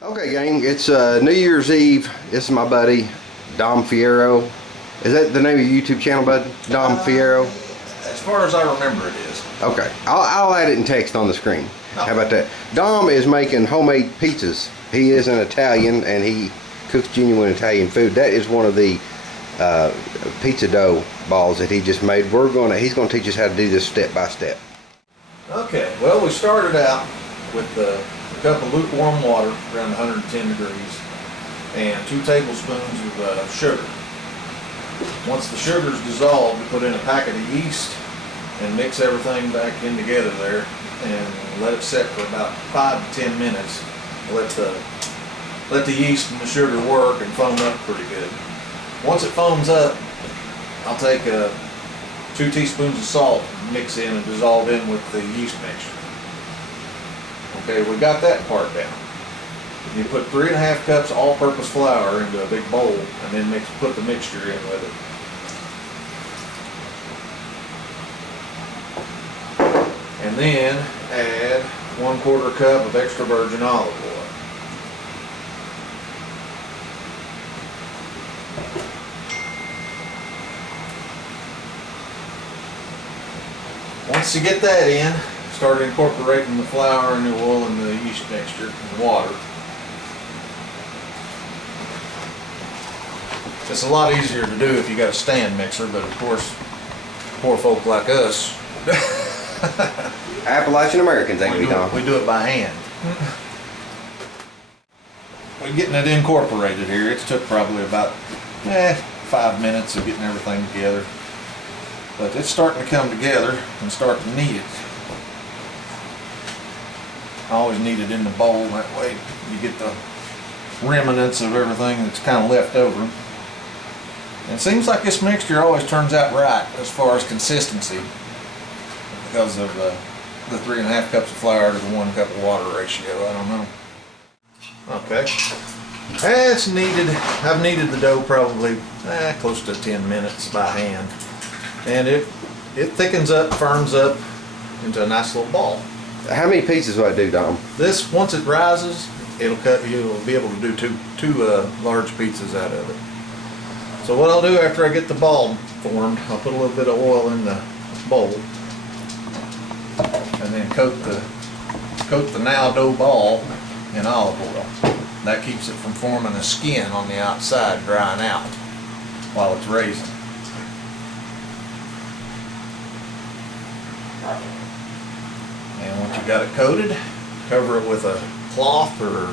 Okay, gang, it's New Year's Eve. This is my buddy, Dom Fierro. Is that the name of your YouTube channel, bud? Dom Fierro? As far as I remember, it is. Okay, I'll add it in text on the screen. Oh. How about that? Dom is making homemade pizzas. He is an Italian, and he cooks genuine Italian food. That is one of the pizza dough balls that he just made. He's gonna teach us how to do this step by step. Okay, well, we started out with a cup of lukewarm water, around 110 degrees, and 2 tablespoons of sugar. Once the sugar is dissolved, we put in a packet of yeast and mix everything back in together there and let it set for about 5 to 10 minutes. Let the yeast and the sugar work and foam up pretty good. Once it foams up, I'll take 2 teaspoons of salt, mix in and dissolve in with the yeast mixture. Okay, we got that part down. You put 3½ cups all-purpose flour into a big bowl and then put the mixture in with it. And then add 1/4 cup of extra virgin olive oil. Once you get that in, start incorporating the flour and the oil and the yeast mixture and water. It's a lot easier to do if you got a stand mixer, but of course, poor folk like us, Appalachian Americans ain't we, Dom? We do it by hand. We're getting it incorporated here. It's took probably about 5 minutes of getting everything together. But it's starting to come together and start to knead it. I always knead it in the bowl, that way you get the remnants of everything that's kind of left over. And it seems like this mixture always turns out right as far as consistency because of the 3½ cups of flour to the 1 cup of water ratio. I don't know. Okay. It's kneaded. I've kneaded the dough probably close to 10 minutes by hand. And it thickens up, firms up into a nice little ball. How many pieces will I do, Dom? This, once it rises, you'll be able to do two large pizzas out of it. So what I'll do after I get the ball formed, I'll put a little bit of oil in the bowl and then coat the now dough ball in olive oil. That keeps it from forming a skin on the outside, drying out while it's raising. And once you got it coated, cover it with a cloth or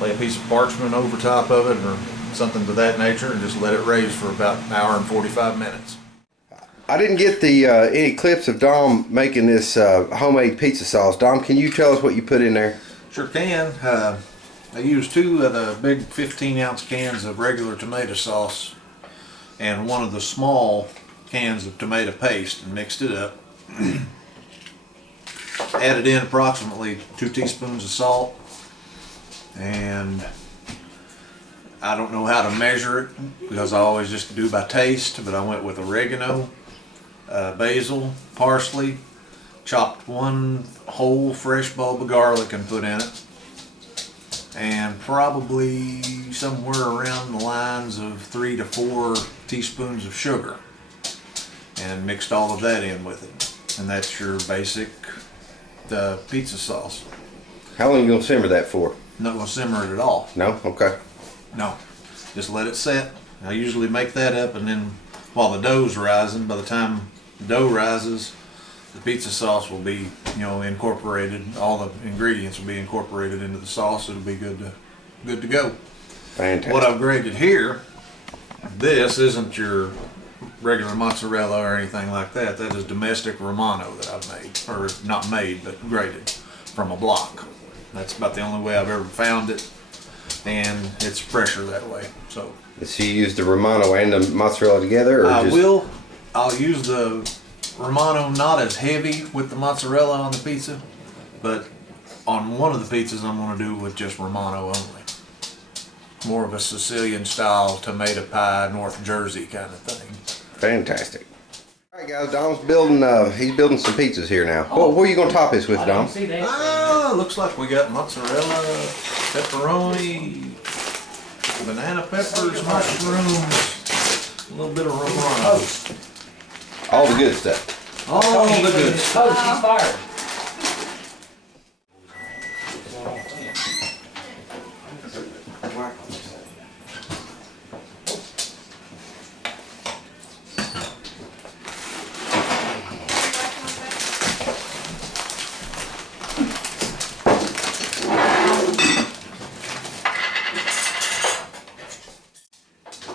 lay a piece of parchment over top of it or something to that nature and just let it raise for about 1 hour and 45 minutes. I didn't get the any clips of Dom making this homemade pizza sauce. Dom, can you tell us what you put in there? Sure can. I used 2 of the big 15-ounce cans of regular tomato sauce and 1 of the small cans of tomato paste and mixed it up. Added in approximately 2 teaspoons of salt, and I don't know how to measure it because I always just do by taste, but I went with oregano, basil, parsley, chopped 1 whole fresh bulb of garlic and put in it, and probably somewhere around the lines of 3 to 4 teaspoons of sugar, and mixed all of that in with it. And that's your basic pizza sauce. How long are you going to simmer that for? Not going to simmer it at all. No? Okay. No. Just let it set. I usually make that up, and then while the dough's rising, by the time the dough rises, the pizza sauce will be, incorporated. All the ingredients will be incorporated into the sauce. It'll be good to go. Fantastic. What I've graded here, this isn't your regular mozzarella or anything like that. That is domestic Romano that I've made, or not made, but graded from a block. That's about the only way I've ever found it, and it's fresher that way. So you use the Romano and the mozzarella together, or I'll use the Romano not as heavy with the mozzarella on the pizza, but on one of the pizzas I'm going to do with just Romano only. More of a Sicilian style tomato pie, North Jersey kind of thing. Fantastic. All right, guys, Dom's building. He's building some pizzas here now. What are you going to top this with, Dom? Looks like we got mozzarella, pepperoni, banana peppers, mushrooms, a little bit of romano. All the good stuff. All the good stuff. Oh, she's fired.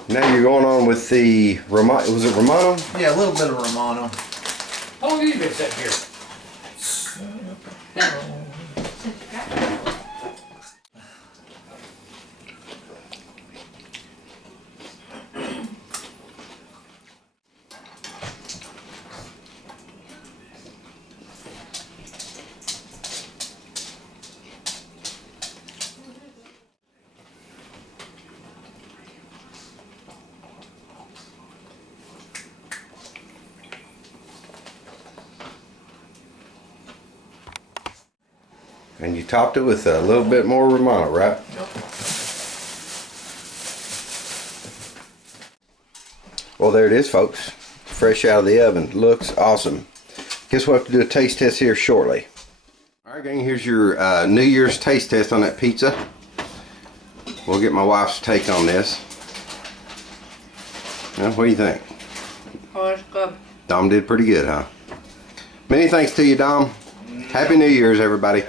Now you're going on with the Romano. Was it Romano? Yeah, a little bit of romano. How long have you been sitting here? And you topped it with a little bit more Romano, right? Yep. Well, there it is, folks. Fresh out of the oven. Looks awesome. Guess we'll have to do a taste test here shortly. All right, gang, here's your New Year's taste test on that pizza. We'll get my wife's take on this. Now, what do you think? Oh, it's good. Dom did pretty good, huh? Many thanks to you, Dom. Happy New Year's, everybody.